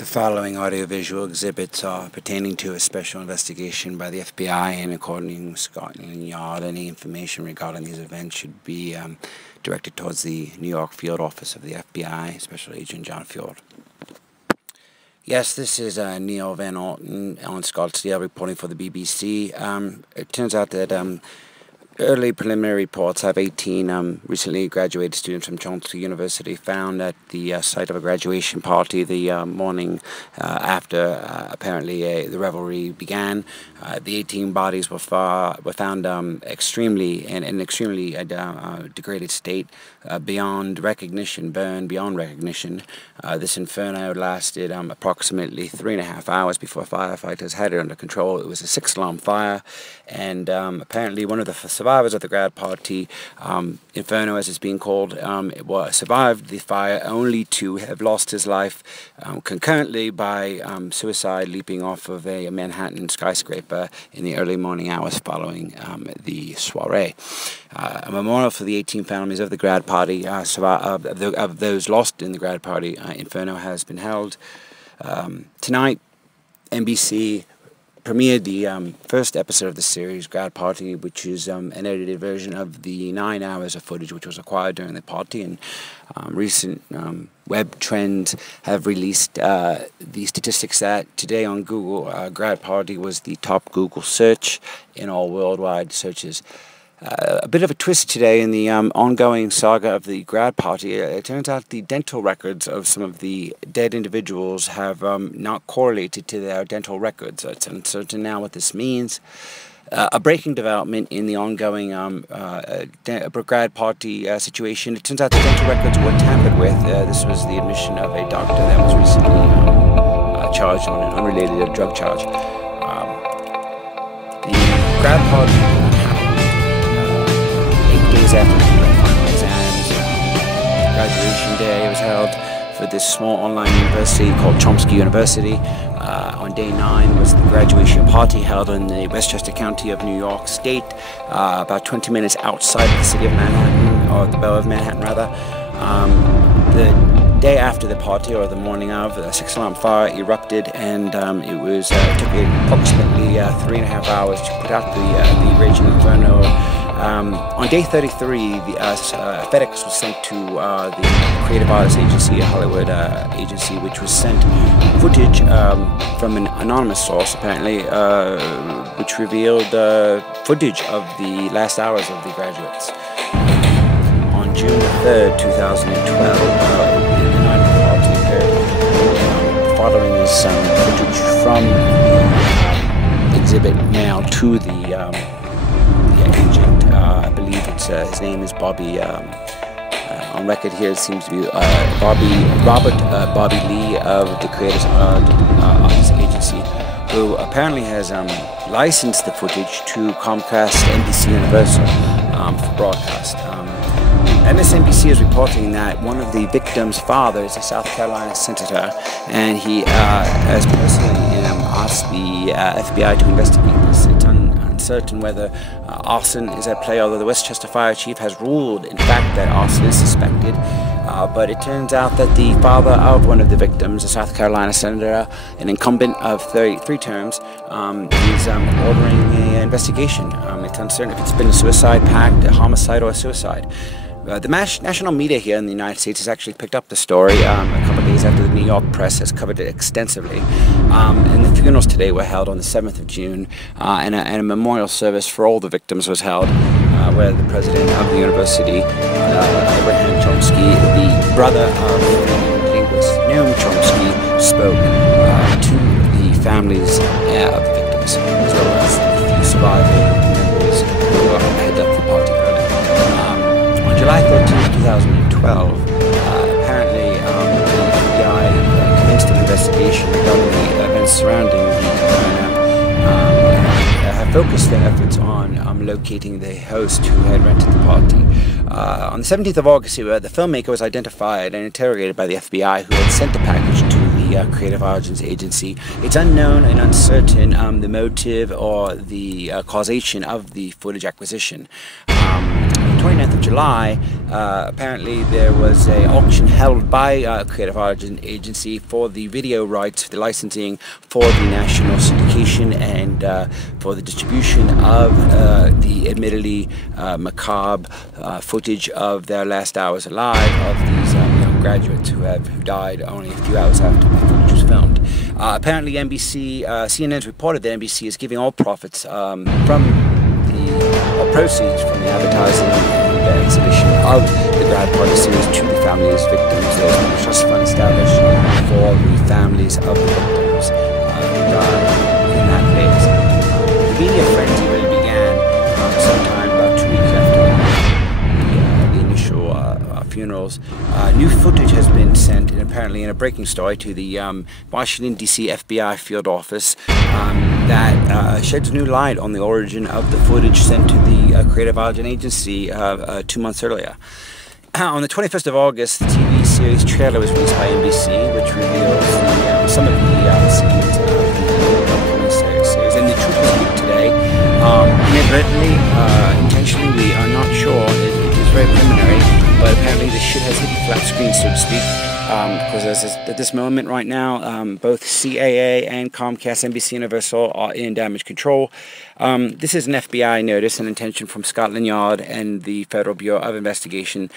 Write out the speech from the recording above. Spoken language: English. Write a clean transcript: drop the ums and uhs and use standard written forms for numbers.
The following audiovisual exhibits are pertaining to a special investigation by the FBI, and according to Scotland Yard, any information regarding these events should be directed towards the New York Field Office of the FBI, Special Agent John Field. Yes, this is Neil Van Alten on Scottsdale reporting for the BBC. It turns out that early preliminary reports have 18 recently graduated students from Chomsky University found at the site of a graduation party the morning after apparently the revelry began. The 18 bodies were found in an extremely degraded state, beyond recognition, burned beyond recognition. This inferno lasted approximately 3.5 hours before firefighters had it under control. It was a 6-alarm fire, and apparently one of the survivors of the grad party, Inferno as it's being called, survived the fire only to have lost his life concurrently by suicide, leaping off of a Manhattan skyscraper in the early morning hours following the soiree. A memorial for the 18 families of the grad party, of those lost in the grad party, Inferno, has been held. Tonight, NBC premiered the first episode of the series, Grad Party, which is an edited version of the 9 hours of footage which was acquired during the party. And recent web trends have released the statistics that today on Google, Grad Party was the top Google search in all worldwide searches. A bit of a twist today in the ongoing saga of the grad party. It turns out the dental records of some of the dead individuals have not correlated to their dental records. It's uncertain now what this means. A breaking development in the ongoing grad party situation. It turns out the dental records were tampered with. This was the admission of a doctor that was recently charged on an unrelated drug charge. The grad party after the final exams, graduation day was held for this small online university called Chomsky University. On day 9 was the graduation party held in the Westchester County of New York State, about 20 minutes outside the city of Manhattan, or the borough of Manhattan rather. The day after the party, or the morning of, a 6-alarm fire erupted, and it took approximately 3.5 hours to put out the raging inferno. On day 33, the FedEx was sent to the Creative Artists Agency, a Hollywood agency, which was sent footage from an anonymous source, apparently, which revealed footage of the last hours of the graduates. On June 3rd, 2012, the night of the party occurred. Following is footage from the exhibit now to the agent. I believe his name is Bobby. On record here, it seems to be Bobby Lee of the Creative Artists Agency, who apparently has licensed the footage to Comcast, NBC Universal for broadcast. MSNBC is reporting that one of the victims' father is a South Carolina senator, and he has personally asked the FBI to investigate this. It's uncertain whether arson is at play, although the Westchester Fire Chief has ruled, in fact, that arson is suspected. But it turns out that the father of one of the victims, a South Carolina senator, an incumbent of 33 terms, is ordering an investigation. It's uncertain if it's been a suicide pact, a homicide, or a suicide. The national media here in the United States has actually picked up the story a couple of days after the New York press has covered it extensively. And the funerals today were held on the 7th of June, and a memorial service for all the victims was held, where the president of the university, Abraham Chomsky, the brother of the linguist Noam Chomsky, spoke to the families of the victims, as well as the few surviving members who had left the party early. On July 13th, 2012, apparently the FBI commenced an investigation regarding the events surrounding the have focused their efforts on locating the host who had rented the party. On the 17th of August, the filmmaker was identified and interrogated by the FBI, who had sent the package to the Creative Artists Agency. It's unknown and uncertain the motive or the causation of the footage acquisition. 29th of July, apparently there was an auction held by Creative Arts Agency for the video rights, the licensing for the national syndication and for the distribution of the admittedly macabre footage of their last hours alive of these young graduates who died only a few hours after the footage was filmed. Apparently CNN's reported that NBC is giving all profits from the proceeds from the advertising and exhibition of the Grad Party series to the families of victims. There's been a trust fund established for the families of the victims who died in that case. The media frenzy really began sometime about 2 weeks after the initial funerals. New footage has been sent, and apparently in a breaking story, to the Washington DC FBI field office that sheds new light on the origin of the footage sent to the Creative Arts Agency 2 months earlier. On the 21st of August, the TV series trailer was released by NBC, which reveals some of the scenes of the upcoming series. And the truth was leaked today. Inadvertently, intentionally, we are not sure. It is very preliminary, but apparently the shit has hit the flat screen, so to speak. Because at this moment right now, both CAA and Comcast, NBC Universal are in damage control. This is an FBI notice and intention from Scotland Yard and the Federal Bureau of Investigation